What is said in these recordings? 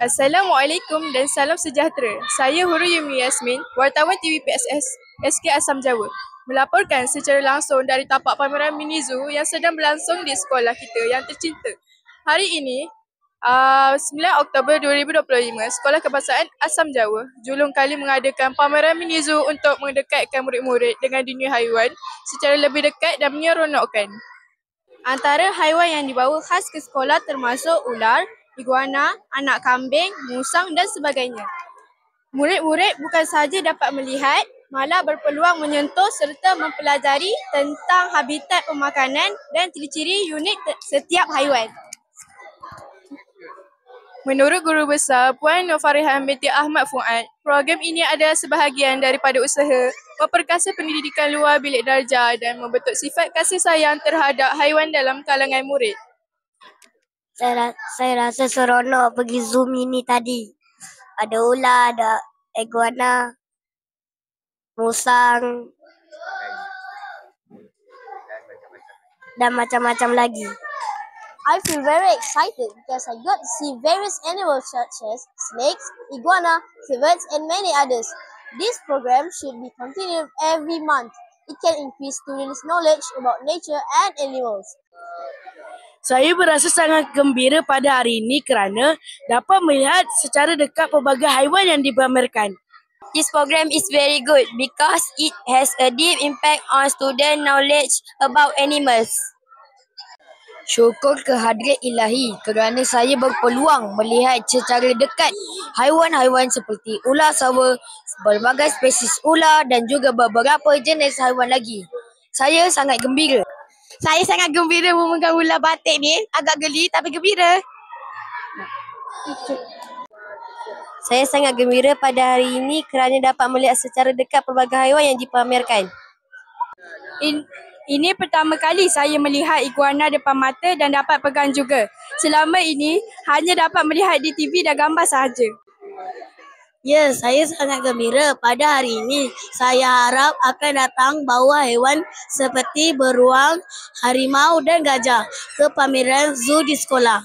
Assalamualaikum dan salam sejahtera. Saya Huru Yumi Yasmin, wartawan TV PSS SK Asam Jawa, melaporkan secara langsung dari tapak pameran mini zoo yang sedang berlangsung di sekolah kita yang tercinta. Hari ini, 9 Oktober 2025, Sekolah Kebangsaan Asam Jawa julung kali mengadakan pameran mini zoo untuk mendekatkan murid-murid dengan dunia haiwan secara lebih dekat dan menyeronokkan. Antara haiwan yang dibawa khas ke sekolah termasuk ular, iguana, anak kambing, musang dan sebagainya. Murid-murid bukan sahaja dapat melihat, malah berpeluang menyentuh serta mempelajari tentang habitat pemakanan dan ciri-ciri unik setiap haiwan. Menurut Guru Besar Puan Nur Farihan binti Ahmad Fuad, program ini adalah sebahagian daripada usaha memperkasa pendidikan luar bilik darjah dan membentuk sifat kasih sayang terhadap haiwan dalam kalangan murid. Saya rasa seronok pergi zoo mini tadi. Ada ular, ada iguana, musang dan macam-macam lagi. I feel very excited because I got to see various animals such as snakes, iguana, civets and many others. This program should be continued every month. It can increase students' knowledge about nature and animals. Saya berasa sangat gembira pada hari ini kerana dapat melihat secara dekat pelbagai haiwan yang dipamerkan. This program is very good because it has a deep impact on student knowledge about animals. Syukur kehadrat ilahi kerana saya berpeluang melihat secara dekat haiwan-haiwan seperti ular Sawa, berbagai spesies ular dan juga beberapa jenis haiwan lagi. Saya sangat gembira. Saya sangat gembira memegang ular batik ni. Agak geli tapi gembira. Saya sangat gembira pada hari ini kerana dapat melihat secara dekat pelbagai haiwan yang dipamerkan. Ini pertama kali saya melihat iguana depan mata dan dapat pegang juga. Selama ini hanya dapat melihat di TV dan gambar sahaja. Ya, saya sangat gembira pada hari ini. Saya harap akan datang bawa haiwan seperti beruang, harimau dan gajah ke pameran zoo di sekolah.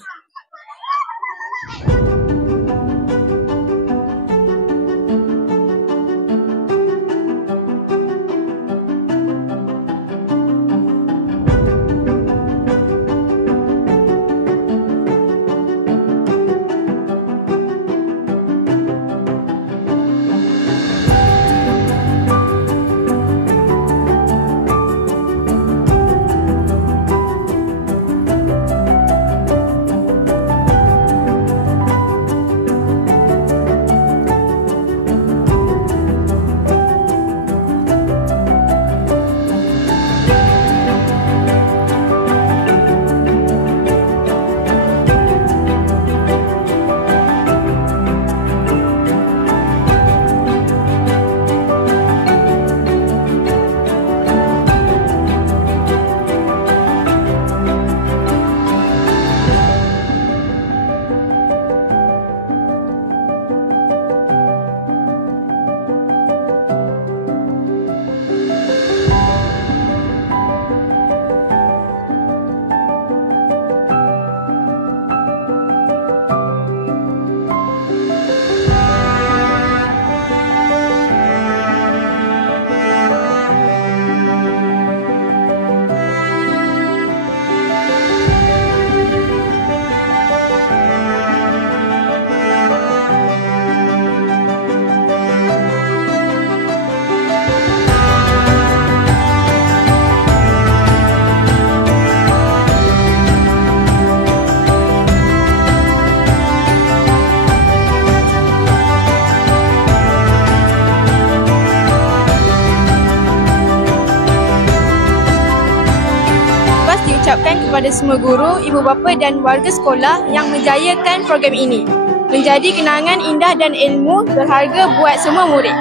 Ucapkan kepada semua guru, ibu bapa dan warga sekolah yang menjayakan program ini. Menjadi kenangan indah dan ilmu berharga buat semua murid.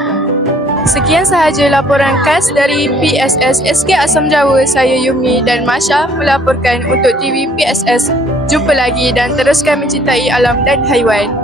Sekian sahaja laporan khas dari PSS SK Asam Jawa. Saya Yumi dan Masya melaporkan untuk TV PSS. Jumpa lagi dan teruskan mencintai alam dan haiwan.